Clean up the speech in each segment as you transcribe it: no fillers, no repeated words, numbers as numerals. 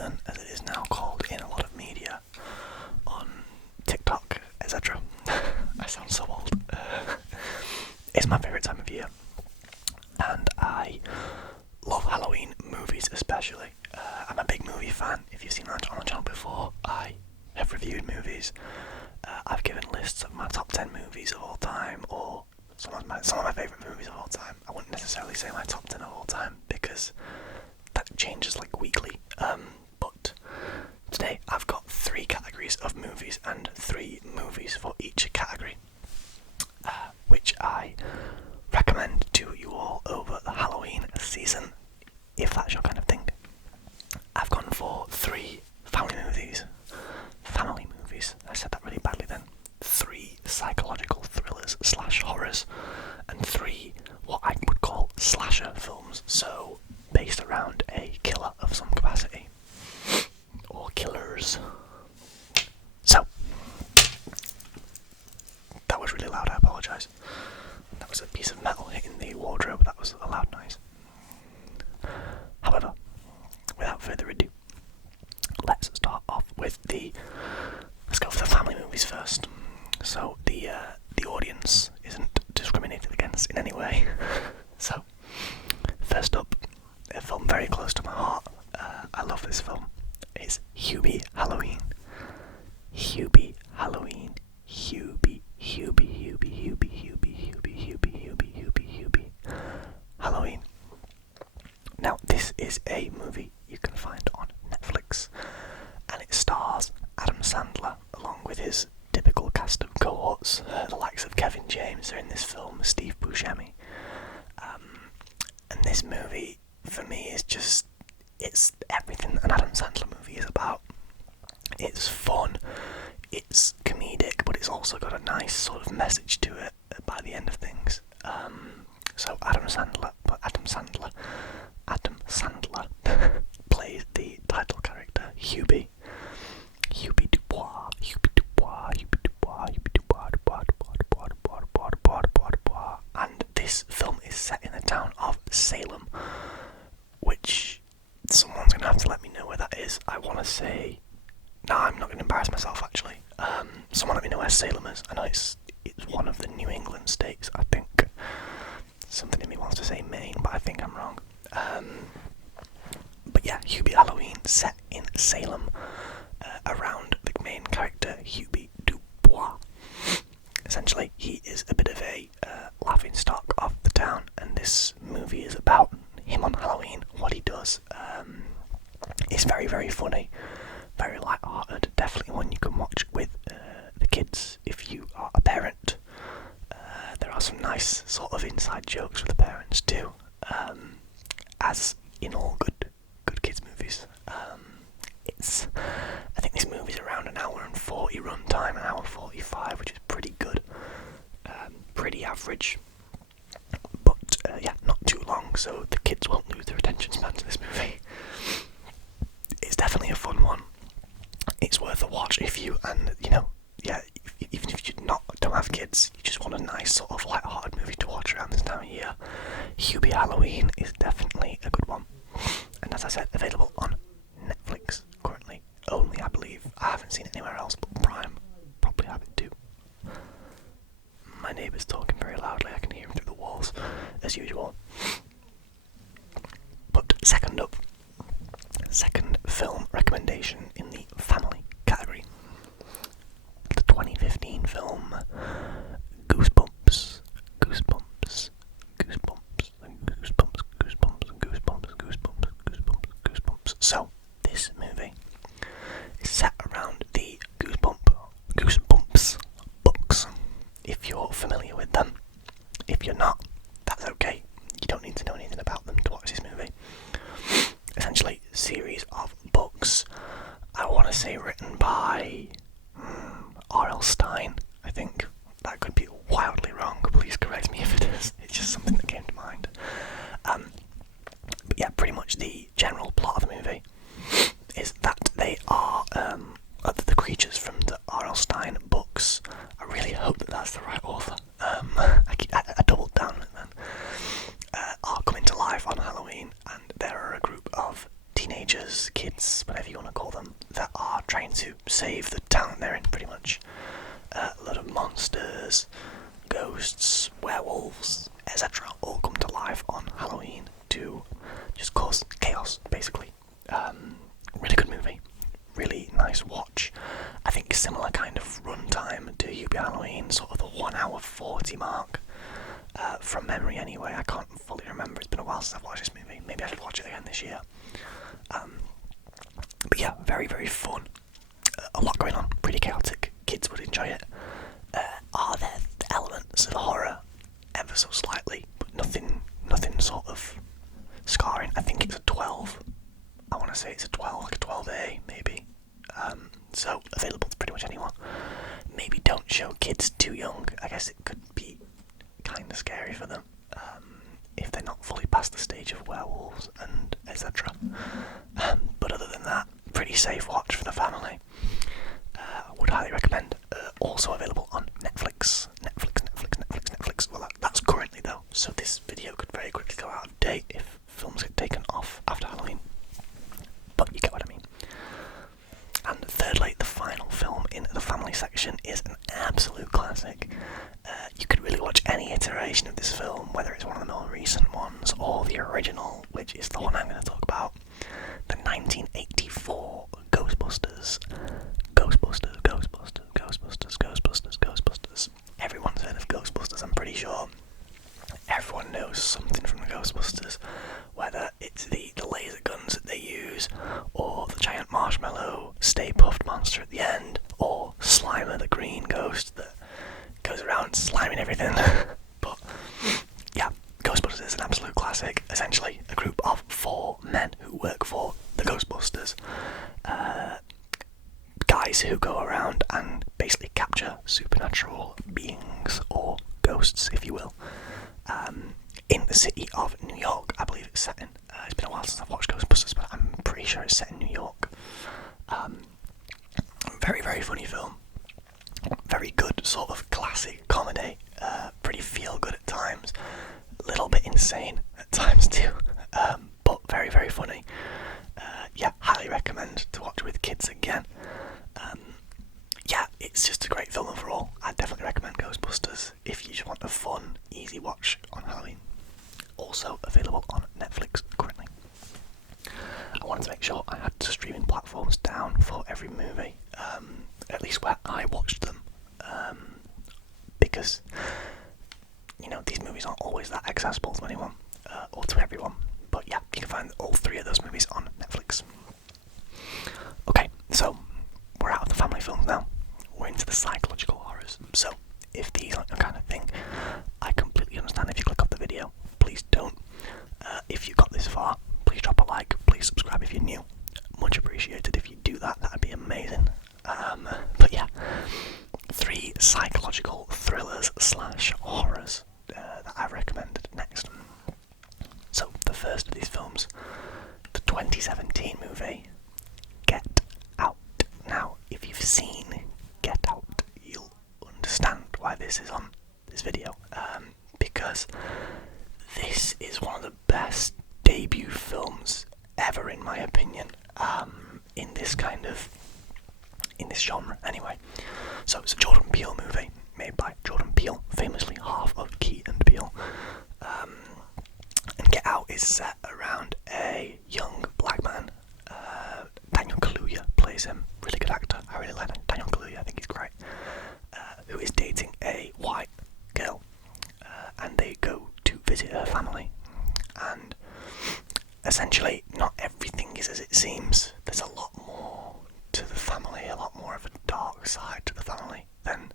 season, as it is now called in a lot of media, on TikTok, etc. I sound so old. It's my favourite time of year, and I love Halloween movies especially. I'm a big movie fan. If you've seen my on the channel before, I have reviewed movies. I've given lists of my top 10 movies of all time, or some of my favourite movies of all time. I wouldn't necessarily say my top 10 of all time, because that changes like weekly. But today I've got 3 categories of movies and 3 movies for each category, which I recommend to you all over the Halloween season, if that's your kind of thing. I've gone for 3 family movies. I said that really badly then. 3 psychological thrillers / horrors, and 3 what I would call slasher films, so based around a killer of some capacity, or killers. So, that was really loud, I apologise. That was a piece of metal hitting the wardrobe, that was a loud noise. However, without further ado, let's start off with let's go for the family movies first. So the audience isn't discriminated against in any way. So, first up, a film very close to my heart. I love this film. It's Hubie Halloween. Hubie Halloween. Hubie Halloween. Now, this is a movie you can find on Netflix, and it stars Adam Sandler along with his typical cast of cohorts. The likes of Kevin James are in this film, Steve Buscemi. And this movie, for me, is just, it's everything an Adam Sandler movie is about. It's fun, it's comedic, but it's also got a nice sort of message to it by the end of things. So Adam Sandler plays the title character, Hubie. Hubie Dubois. And this film is set in the town of Salem, which someone's going to have to let me know where that is. I want to say... No, I'm not going to embarrass myself, actually. Someone let me know where Salem is. I know it's one of the New England states, I think. Something in me wants to say Maine, but I think I'm wrong. But yeah, Hubie Halloween, set in Salem, around the main character, Hubie Dubois. Essentially, he is a bit of a laughing stock of the town, and this movie is about him on Halloween, what he does. It's very, very funny, very light-hearted, definitely one you can watch with the kids if you are a parent. There are some nice sort of inside jokes with the parents too, as in all good kids movies. I think this movie's around an hour and 40 run time, an hour 45, which is pretty good, pretty average, but yeah, not too long, so the kids won't lose their attention span to this movie. It's definitely a fun one. It's worth a watch if you, and you know, yeah, even if you don't have kids, you just want a nice sort of light-hearted movie to watch around this time of year. Hubie Halloween is definitely a good one, and as I said, available on Netflix currently only, I believe. I haven't seen it anywhere else, but Prime probably have it too. My neighbour's talking very loudly, I can hear him through the walls, as usual. But second up, second film recommendation in the family category. The 2015 film Goosebumps. So, this movie is set around the Goosebumps books, if you're familiar with them. If you're not, that's okay. You don't need to know anything about them to watch this movie. Essentially, a series of books, I want to say written by R.L. Stine, I think. That could be wildly wrong, please correct me if it is. It's just something that came to mind. But yeah, pretty much the general plot of the movie is that they are the creatures from the R.L. Stine books. I really hope that that's the right author. I doubled down from memory anyway. I can't fully remember. It's been a while since I've watched this movie. Maybe I should watch it again this year. But yeah, very, very fun. A lot going on. Pretty chaotic. Kids would enjoy it. Are there elements of horror? Ever so slightly, but nothing sort of scarring. I think it's a 12. I want to say it's a 12, like a 12A maybe. So available to pretty much anyone. Maybe don't show kids too young. I guess it could be kind of scary for them if they're not fully past the stage of werewolves and etc. But other than that, pretty safe watch for the family. Would highly recommend. Also available on Netflix. Well, that's currently though, so this video could very quickly go out of date if films get taken off after Halloween. But you get what I mean. And thirdly, the final film in the family section is an absolute classic. You could really watch any iteration of this film, whether it's one of the more recent ones or the original, which is the one I'm going to talk about. The 1984 Ghostbusters. Ghostbusters. Everyone's heard of Ghostbusters, I'm pretty sure. Everyone knows something from the Ghostbusters, whether it's the laser guns that they use, or the giant marshmallow Stay Puft monster at the end, or Slimer the green ghost that goes around sliming everything. But yeah, Ghostbusters is an absolute classic. Essentially a group of 4 men who work for the Ghostbusters, guys who go around and basically capture supernatural beings, or ghosts if you will, in the city of New York. I believe it's set in. It's been a while since I've watched Ghostbusters, but I'm pretty sure it's set in New York. Very, very funny film. Very good sort of classic comedy. Pretty feel good at times. A little bit insane at times too. But very, very funny. Yeah, highly recommend to watch with kids again. Yeah, it's just a great film overall. I'd definitely recommend Ghostbusters if you just want a fun, easy watch on Halloween. Also available on Netflix currently. I wanted to make sure I had streaming platforms down for every movie, at least where I watched them, because, you know, these movies aren't always that accessible to anyone, or to everyone. But yeah, you can find all 3 of those movies on Netflix. Okay, so we're out of the family films now. We're into the psychological horrors. So if these aren't your kind of thing, I completely understand if you click off the video. Please don't. If you got this far, please drop a like. Please subscribe if you're new. Much appreciated if you do that. That'd be amazing. But yeah, 3 psychological thrillers / horrors that I recommended next. So the first of these films, the 2017 movie Get Out. Now, if you've seen Get Out, you'll understand why this is on this video, because this is one of the best debut films ever, in my opinion, in this genre anyway. So it's a Jordan Peele movie made by Jordan Peele, famously half of Key and Peele. And Get Out is set around a young black man. Daniel Kaluuya plays him. Really good actor. I really like Daniel Kaluuya. I think he's great. Who is dating a white girl, and they go to visit her family. And essentially, not everything is as it seems. There's a lot more to the family. A lot more of a dark side to the family than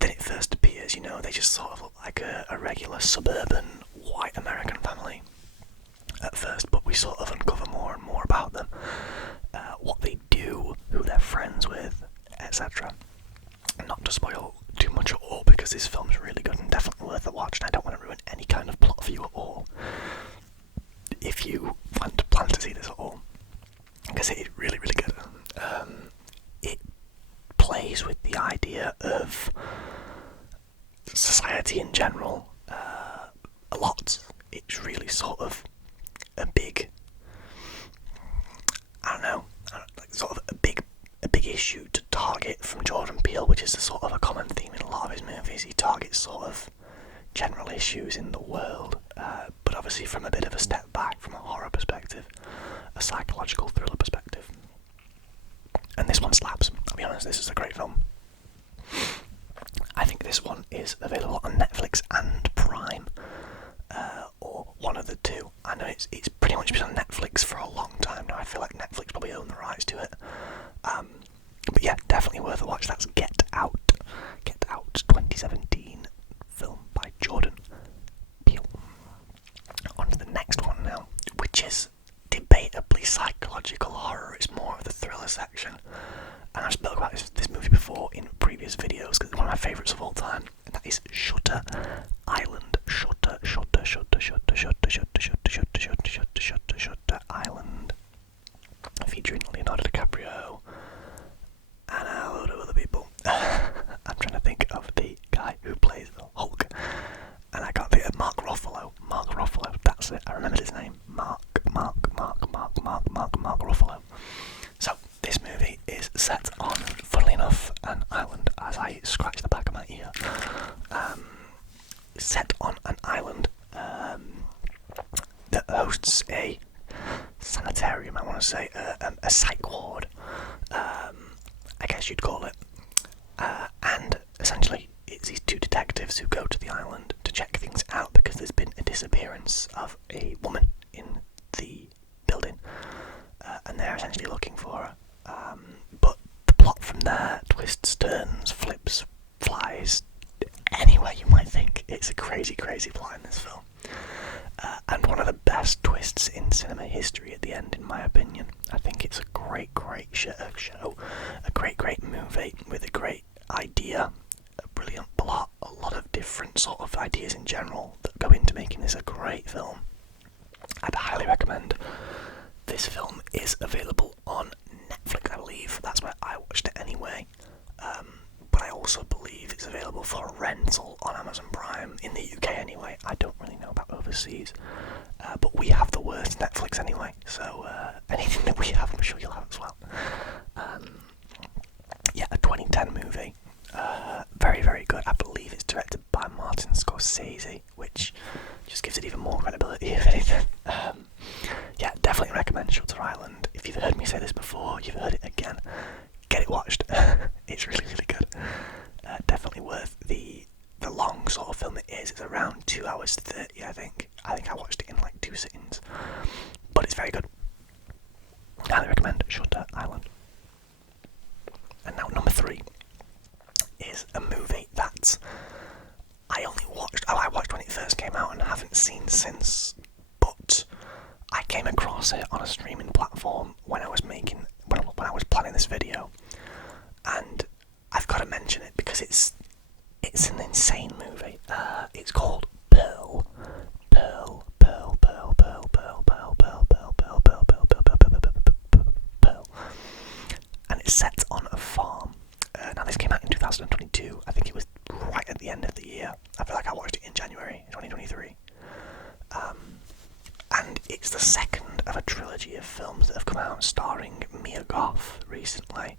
it first appears. You know, they just sort of look like a regular suburban white American family at first, but we sort of uncover more and more about them, what they do, who they're friends with, etc. Not to spoil too much at all, because this film's really good and definitely worth a watch, and I don't want to ruin any kind of plot for you at all if you plan to see this at all, because it is really, really good. It plays with the idea of society in general a lot. It's really sort of a big, sort of a big issue to target from Jordan Peele, which is a sort of a common theme in a lot of his movies. He targets sort of general issues in the world, but obviously from a bit of a step back, from a horror perspective, a psychological thriller perspective. And this one slaps. I'll be honest, this is a great film. I think this one is available on Netflix and Prime. of it. I remembered his name. Mark Ruffalo. So, this movie is set on, funnily enough, an island, as I scratch the back of my ear. Set on an island that hosts a sanitarium, I want to say, a psych ward, I guess you'd call it. And essentially, it's these two detectives who go to the island to check things out because there's been a disappearance of a woman in the building, and they're essentially looking for her. But the plot from there twists, turns, flips, flies anywhere you might think. It's a crazy, crazy plot in this film. And one of the best twists in cinema history at the end, in my opinion. I think it's a great, great show, a great, great movie with a great idea, a brilliant plot, a lot of different sort of ideas in general that go into making this a great film. I'd highly recommend. This film is available on Netflix, I believe. That's where I watched it anyway. But I also believe it's available for rental on Amazon Prime, in the UK anyway. I don't really know about overseas. But we have the worst Netflix anyway, so anything that we have, I'm sure you'll have as well. Yeah, a 2010 movie. Very, very good. I believe it's directed by Martin Scorsese, which just gives it even more credibility, if anything. Yeah, definitely recommend Shutter Island. If you've heard me say this before, you've heard it again, get it watched. It's really, really good. Definitely worth the long sort of film it is. It's around 2 hours 30, I think. I watched it in like 2 sittings. But it's very good. Highly recommend Shutter Island. And now number 3 is a movie that I watched when it first came out and haven't seen since, but I came across it on a streaming platform when I was planning this video, and I've got to mention it because it's an insane movie. It's called Pearl. And it's set on a farm. Now this came out in 2022. I think it was right at the end of the year. I feel like I watched it in January 2023. And it's the second of a trilogy of films that have come out starring Mia Goth recently.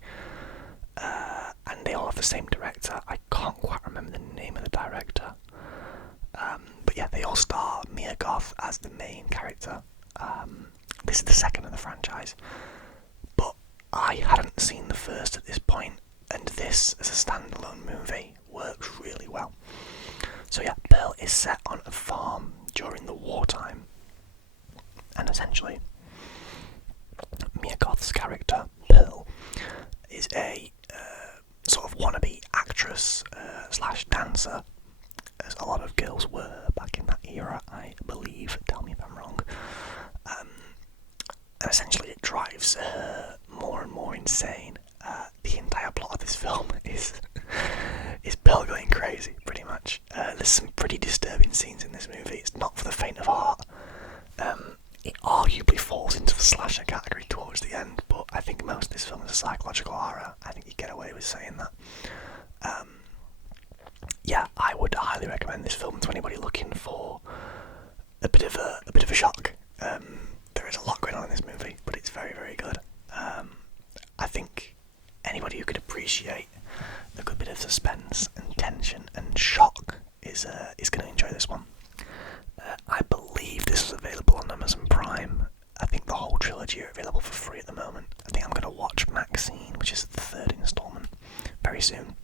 And they all have the same director. I can't quite remember the name of the director. But yeah, they all star Mia Goth as the main character. This is the second of the franchise. But I hadn't seen the first at this point, and this, as a standalone movie, works really well. So yeah, Pearl is set on a farm during the wartime. And essentially, Mia Goth's character, Pearl, is a sort of wannabe actress slash dancer, as a lot of girls were back in that era, I believe. Tell me if I'm wrong. And essentially it drives her more and more insane. The entire plot of this film is Pearl going crazy, pretty much. There's some pretty disturbing scenes in this movie. It's not for the faint of heart. It arguably falls into the slasher category towards the end, but I think most of this film is a psychological horror. I think you get away with saying that. Yeah, I would highly recommend this film to anybody looking for a bit of a shock. There is a lot going on in this movie, but it's very, very good. I think anybody who could appreciate a good bit of suspense and tension and shock is going to enjoy this one. I believe this is available on Amazon Prime. I think the whole trilogy are available for free at the moment. I think I'm going to watch Maxine, which is the 3rd installment, very soon,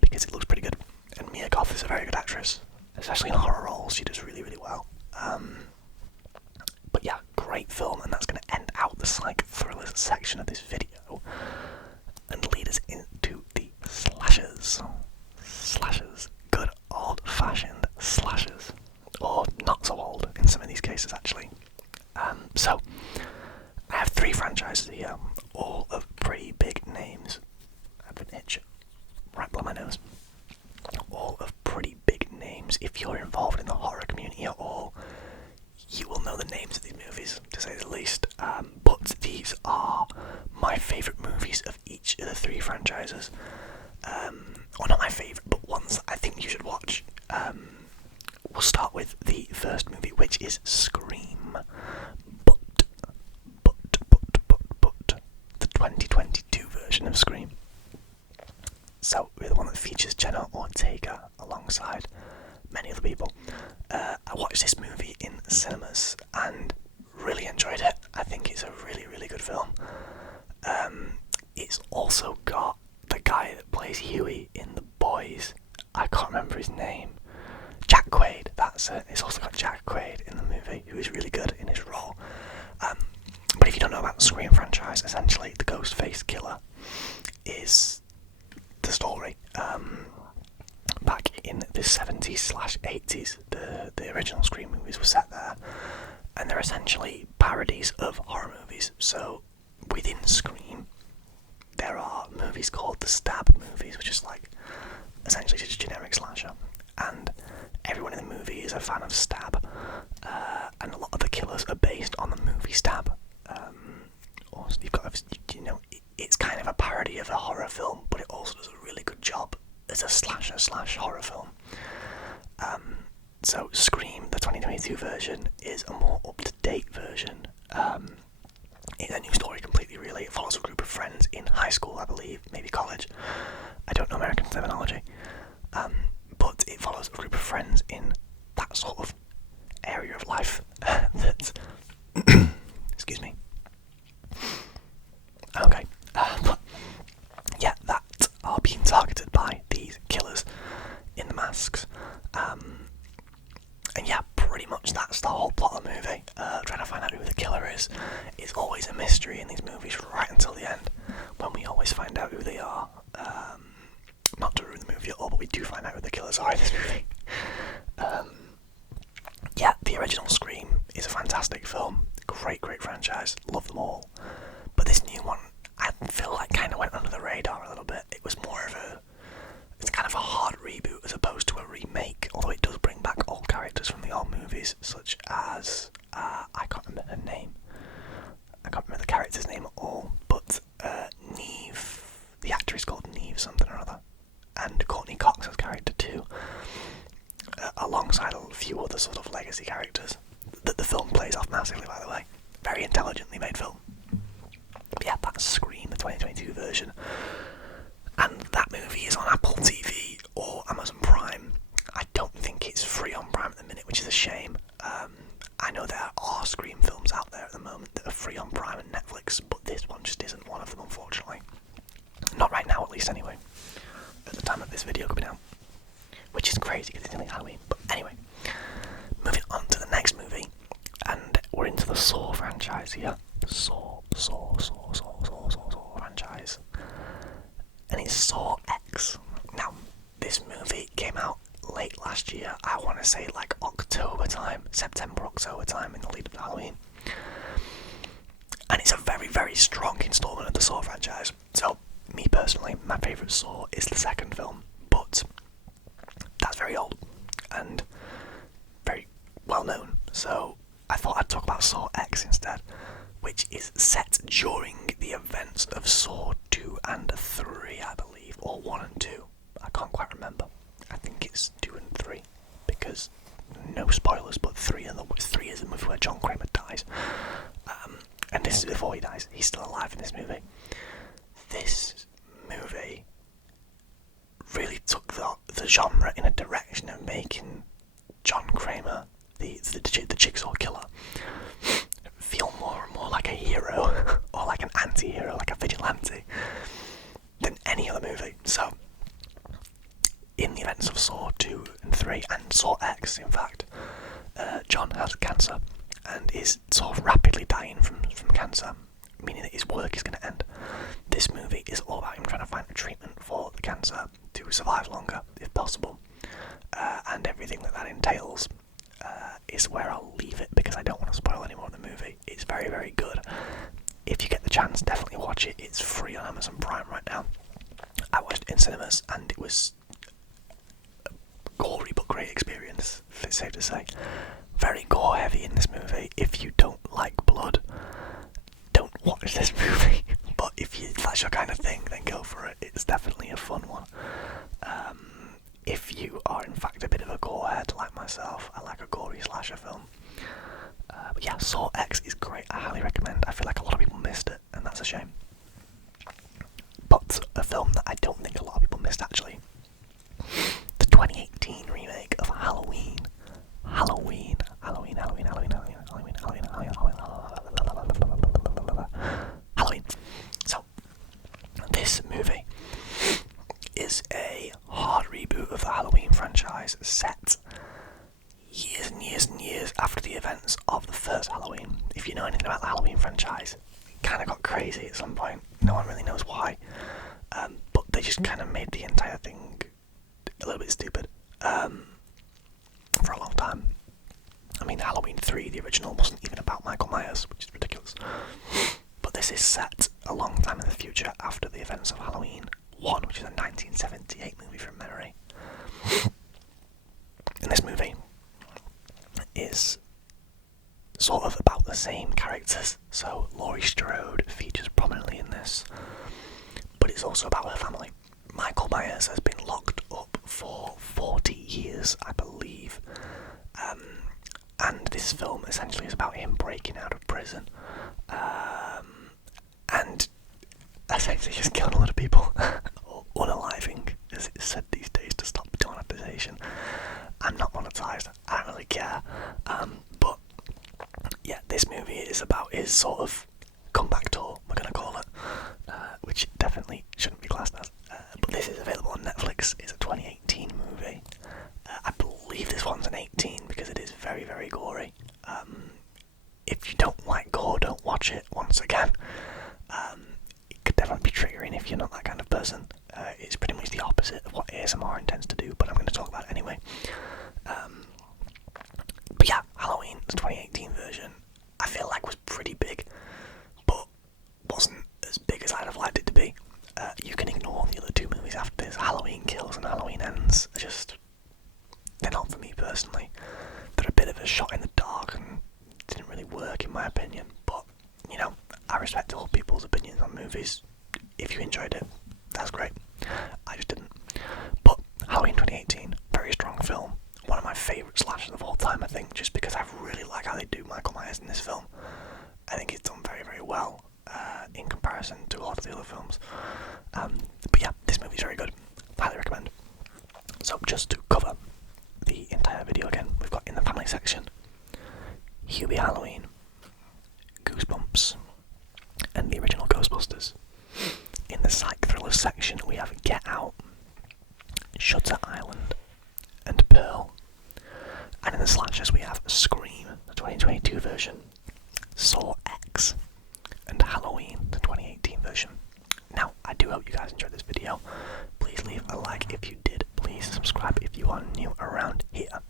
because it looks pretty good. And Mia Goth is a very good actress, especially in horror roles. She does really, really well. But yeah, great film, and that's going to end out the psych thrillers section of this video and lead us into the slashers. Good old-fashioned slashers, or not so old in some of these cases actually. So I have 3 franchises here, all of pretty big names. I have an itch right below my nose. All of pretty big names. If you're involved in the horror community at all, you will know the names of these movies, to say the least. But these are my favourite movies of each of the 3 franchises. Or not my favourite, but ones that I think you should watch. We'll start with the first movie, is Scream, but the 2022 version of Scream. So we're the one that features Jenna Ortega alongside many other people. I watched this movie in cinemas and really enjoyed it. I think it's a really, really good film. It's also got the guy that plays Huey in The Boys. I can't remember his name. Jack Quaid, that's it. It's also got Jack Quaid in the movie, who is really good in his role. But if you don't know about the Scream franchise, essentially the Ghostface Killer is the story. Back in the 70s/80s, the original Scream movies were set there, and they're essentially parodies of horror movies. So within Scream, there are movies called the Stab movies, which is like essentially just a generic slasher, and everyone in the movie is a fan of Stab, and a lot of the killers are based on the movie Stab. Or you've got, it's kind of a parody of a horror film, but it also does a really good job as a slasher/horror film. So Scream, the 2022 version, is a more up-to-date version. It's a new story completely, really. It follows a group of friends in high school, I believe, maybe college. I don't know American terminology. But it follows a group of friends in that sort of area of life that... excuse me. Okay. But yeah, that are being targeted by these killers in the masks. And yeah, pretty much that's the whole plot of the movie. Trying to find out who the killer is. It's always a mystery in these movies right until the end, when we always find out who they are. Not to ruin the movie at all, but we do find out who the killers are in this movie. Yeah, the original Scream is a fantastic film. Great franchise. Love them all. But this new one, I feel like kind of went under the radar a little bit. It was more of it's kind of a hard reboot as opposed to a remake, although it does bring back old characters from the old movies, such as, I can't remember her name. I can't remember the character's name at all, but Neve, the actor is called Neve something or other, and Courtney Cox's character too, alongside a few other sort of legacy characters that the film plays off massively, by the way. Very intelligently made film. But yeah, that's Scream, the 2022 version. And that movie is on Apple TV or Amazon Prime. I don't think it's free on Prime at the minute, which is a shame. I know there are Scream films out there at the moment that are free on Prime and Netflix, but this one just isn't one of them, unfortunately. Not right now, at least, anyway. At the time of this video coming out. Which is crazy, because it's only Halloween. But anyway, moving on to the next movie. And we're into the Saw franchise here. Saw franchise. And it's Saw X. Now, this movie came out late last year. I want to say like October time, September, October time, in the lead up to Halloween. And it's a very, very strong installment of the Saw franchise. So, me personally, my favourite Saw is the second film, but that's very old and very well known. So, I thought I'd talk about Saw X instead, which is set during the events of Saw 2 and 3, I believe, or 1 and 2. I can't quite remember. I think it's 2 and 3, because no spoilers, but 3 is the movie where John Kramer dies. And this is before he dies. He's still alive in this movie. This movie really took the genre in a direction of making John Kramer, the Jigsaw Killer, feel more and more like a hero, or like an anti-hero, like a vigilante, than any other movie. So, in the events of Saw 2 and 3, and Saw X, in fact, John has cancer, and is sort of rapidly dying from cancer, meaning that his work is going to end. This movie is all about him trying to find a treatment for the cancer to survive longer, if possible, and everything that entails. Is where I'll leave it, because I don't want to spoil any more of the movie. It's very, very good. If you get the chance, definitely watch it. It's free on Amazon Prime right now. I watched it in cinemas, and it was a gory but great experience, if it's safe to say. Very gore heavy in this movie. If you don't like blood, don't watch this movie. But if that's your kind of thing, then go for it. It's definitely a fun one. If you are in fact a bit of a gorehead like myself, I like a gory slasher film, But yeah, Saw X is great. I highly recommend. I feel like a lot of people missed it, and that's a shame. But a film that I don't think a lot of people missed actually. The 2018 remake of Halloween. Halloween. So, this movie is a hard reboot of the Halloween franchise set years and years and years after the events of the first Halloween. If you know anything about the Halloween franchise, it kind of got crazy at some point. No one really knows why. But they just kind of made the entire thing a little bit stupid for a long time. I mean, Halloween 3, the original, wasn't even about Michael Myers, which is ridiculous. But this is set a long time in the future after the events of Halloween 1, which is a 1978 movie from memory. And this movie is sort of about the same characters. So Laurie Strode features prominently in this, but it's also about her family. Michael Myers has been locked up for 40 years, I believe. And this film essentially is about him breaking out of prison and essentially just killing a lot of people. Unaliving, as it's said these days to stop demonetization. I'm not monetized, I don't really care. But yeah, this movie is about his sort of comeback tour, we're going to call it, which definitely shouldn't be classed as. But this is available on Netflix. It's a 2018 movie. I believe this one's an 18 because it is very, very gory. If you don't like gore, don't watch it once again. It could definitely be triggering if you're not that kind of person. It's pretty much the opposite of what ASMR intends to do, but I'm going to talk about it anyway. But yeah, Halloween, the 2018 version, I feel like was pretty big, but wasn't as big as I'd have liked it to be. You can ignore the other two movies after this. Halloween Kills and Halloween Ends are just, they're not for me personally. They're a bit of a shot in the dark and didn't really work in my opinion, but you know, I respect all people's opinions on movies. If you enjoyed it, that's great. I just didn't. But Halloween 2018, very strong film. One of my favourite slashers of all time, I think, just because I really like how they do Michael Myers in this film. I think it's done very, very well in comparison to a lot of the other films. But yeah, this movie's very good. Highly recommend. So just to cover the entire video again, we've got in the family section Hubie Halloween, Goosebumps, and the original Ghostbusters. In the psych thriller section we have Get Out, Shutter Island, and Pearl. And in the slashers we have Scream, the 2022 version, Saw X, and Halloween, the 2018 version. Now, I do hope you guys enjoyed this video. Please leave a like if you did. Please subscribe if you are new around here.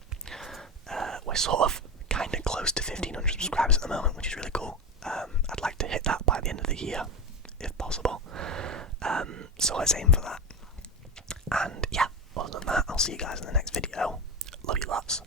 We're sort of kind of close to 1,500 subscribers at the moment, which is really cool. I'd like to hit that by the end of the year, if possible. So let's aim for that. And yeah, other than that, I'll see you guys in the next video. Love you lots.